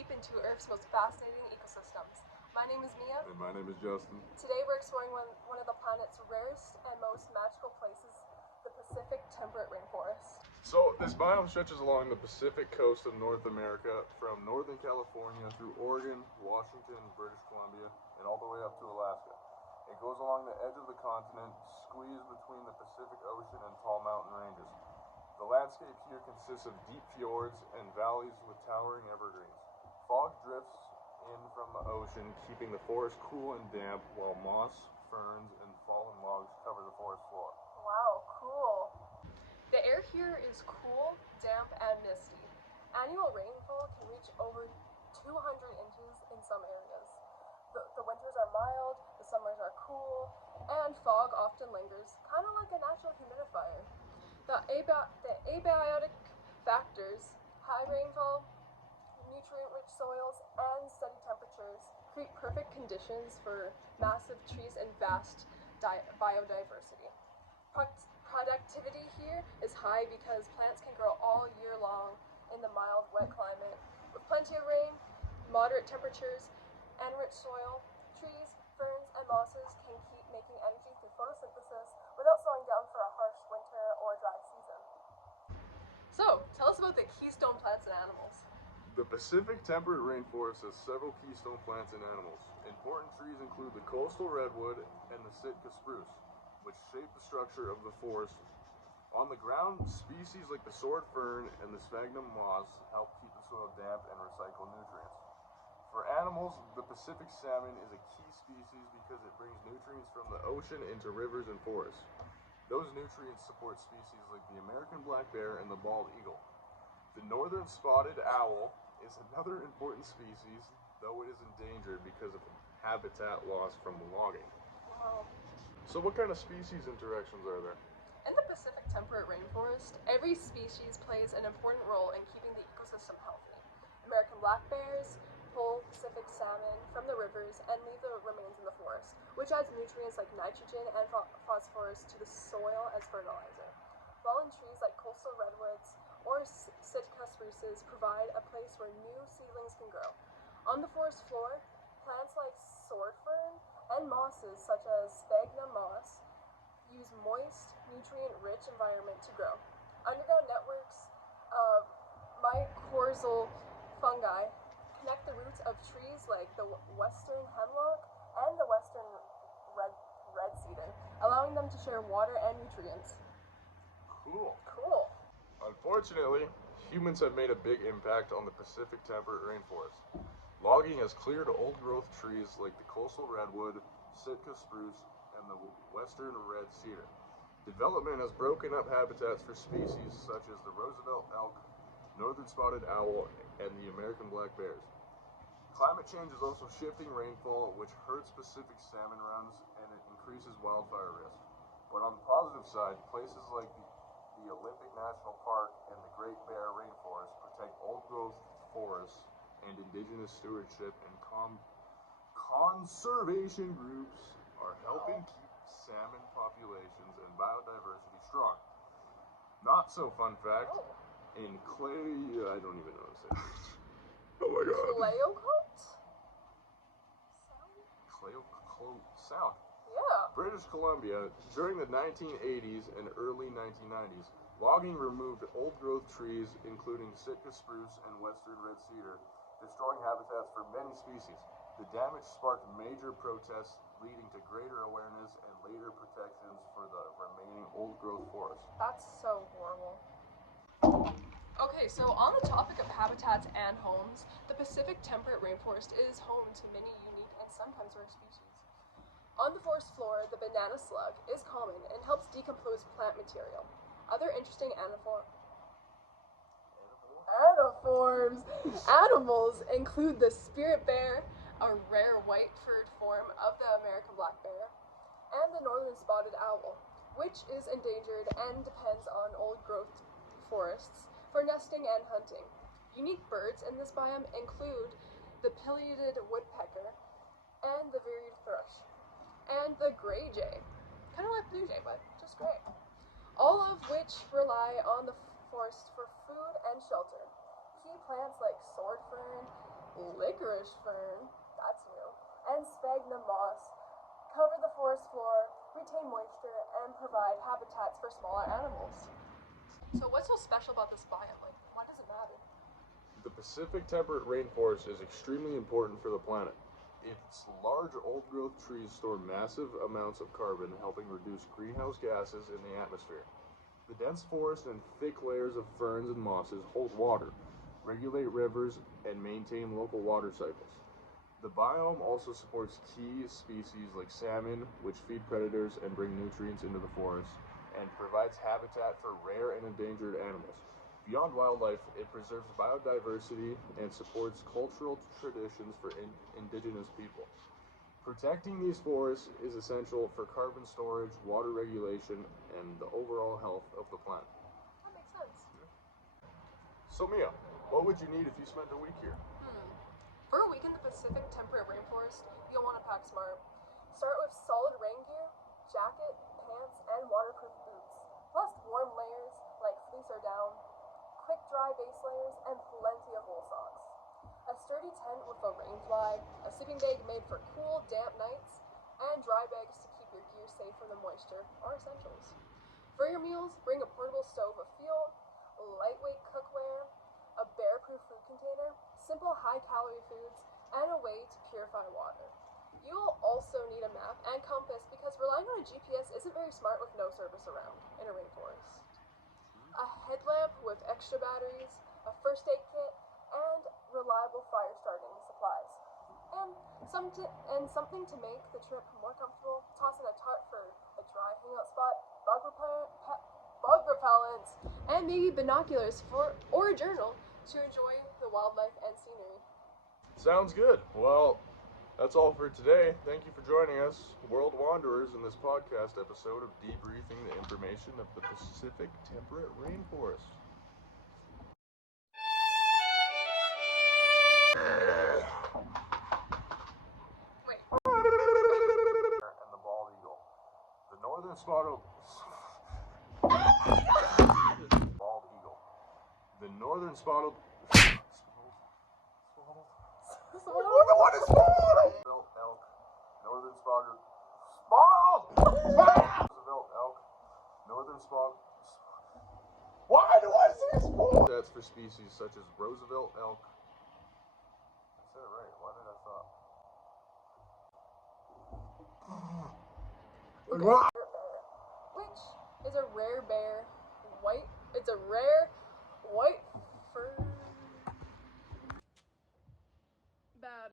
deep into Earth's most fascinating ecosystems. My name is Mia. And my name is Justin. Today we're exploring one of the planet's rarest and most magical places, the Pacific Temperate Rainforest. So this biome stretches along the Pacific coast of North America from Northern California through Oregon, Washington, British Columbia, and all the way up to Alaska. It goes along the edge of the continent, squeezed between the Pacific Ocean and tall mountain ranges. The landscape here consists of deep fjords and valleys with towering evergreens. Fog drifts in from the ocean, keeping the forest cool and damp, while moss, ferns, and fallen logs cover the forest floor. Wow, cool. The air here is cool, damp, and misty. Annual rainfall can reach over 200 inches in some areas. The winters are mild, the summers are cool, and fog often lingers, kind of like a natural humidifier. The abiotic factors, high rainfall, nutrient-rich soils, and steady temperatures create perfect conditions for massive trees and vast biodiversity. Productivity here is high because plants can grow all year long in the mild, wet climate. With plenty of rain, moderate temperatures, and rich soil, trees, ferns, and mosses can keep making energy through photosynthesis without slowing down for a harsh winter or dry season. So, tell us about the keystone plants and animals. The Pacific Temperate Rainforest has several keystone plants and animals. Important trees include the coastal redwood and the Sitka spruce, which shape the structure of the forest. On the ground, species like the sword fern and the sphagnum moss help keep the soil damp and recycle nutrients. For animals, the Pacific salmon is a key species because it brings nutrients from the ocean into rivers and forests. Those nutrients support species like the American black bear and the bald eagle. The northern spotted owl is another important species, though it is endangered because of habitat loss from logging. Wow. So what kind of species interactions are there? In the Pacific Temperate Rainforest, every species plays an important role in keeping the ecosystem healthy. American black bears pull Pacific salmon from the rivers and leave the remains in the forest, which adds nutrients like nitrogen and phosphorus to the soil as fertilizer. Fallen trees like coastal redwoods or Sitka spruces provide a place where new seedlings can grow. On the forest floor, plants like sword fern and mosses such as sphagnum moss use moist, nutrient-rich environment to grow. Underground networks of mycorrhizal fungi connect the roots of trees like the western hemlock and the western red cedar, allowing them to share water and nutrients. Cool. Cool. Unfortunately, humans have made a big impact on the Pacific Temperate Rainforest. Logging has cleared old-growth trees like the coastal redwood, Sitka spruce, and the western red cedar. Development has broken up habitats for species such as the Roosevelt elk, northern spotted owl, and the American black bears. Climate change is also shifting rainfall, which hurts Pacific salmon runs, and it increases wildfire risk. But on the positive side, places like the Olympic National Park and the Great Bear Rainforest protect old-growth forests, and indigenous stewardship and conservation groups are helping keep salmon populations and biodiversity strong. Not so fun fact, in I don't even know how to say that. Oh my god. Clayoquot Sound. Yeah. British Columbia, during the 1980s and early 1990s, logging removed old-growth trees, including Sitka spruce and western red cedar, destroying habitats for many species. The damage sparked major protests, leading to greater awareness and later protections for the remaining old-growth forests. That's so horrible. Okay, so on the topic of habitats and homes, the Pacific Temperate Rainforest is home to many unique and sometimes rare species. On the forest floor, the banana slug is common and helps decompose plant material. Other interesting animals include the spirit bear, a rare white-furred form of the American black bear, and the northern spotted owl, which is endangered and depends on old-growth forests for nesting and hunting. Unique birds in this biome include the pileated woodpecker and the varied thrush, and the gray jay, kind of like blue jay, but just gray, all of which rely on the forest for food and shelter. Key plants like sword fern licorice fern, that's new, and sphagnum moss cover the forest floor, retain moisture, and provide habitats for smaller animals. So what's so special about this biome? Like, why does it matter? The Pacific temperate rainforest is extremely important for the planet. Its large old-growth trees store massive amounts of carbon, helping reduce greenhouse gases in the atmosphere. The dense forest and thick layers of ferns and mosses hold water, regulate rivers, and maintain local water cycles. The biome also supports key species like salmon, which feed predators and bring nutrients into the forest, and provides habitat for rare and endangered animals. Beyond wildlife, it preserves biodiversity and supports cultural traditions for indigenous people. Protecting these forests is essential for carbon storage, water regulation, and the overall health of the planet. That makes sense. So Mia, what would you need if you spent a week here? For a week in the Pacific temperate rainforest, you'll want to pack smart. Start with solid rain gear, jacket, pants, and waterproof boots, plus warm layers like fleece or down, quick dry base layers, and plenty of wool socks. A sturdy tent with a rain fly, a sleeping bag made for cool, damp nights, and dry bags to keep your gear safe from the moisture are essentials. For your meals, bring a portable stove of fuel, lightweight cookware, a bear-proof food container, simple high-calorie foods, and a way to purify water. You will also need a map and compass because relying on a GPS isn't very smart with no service around in a rainforest. A headlamp with extra batteries, a first aid kit, and reliable fire starting supplies. And something to make the trip more comfortable, toss in a tarp for a dry hangout spot, bug repellents, and maybe binoculars or a journal to enjoy the wildlife and scenery. Sounds good. Well, that's all for today. Thank you for joining us, World Wanderers, in this podcast episode of Debriefing the Information of the Pacific Temperate Rainforest. Wait. And the bald eagle. The northern spotted... Bald eagle. The northern spotted... What is Roosevelt elk, northern spotted... Roosevelt elk, northern spot... Why do I say spot? That's for species such as Roosevelt elk. I said it right. Why did I stop? Which is a rare bear, it's a rare white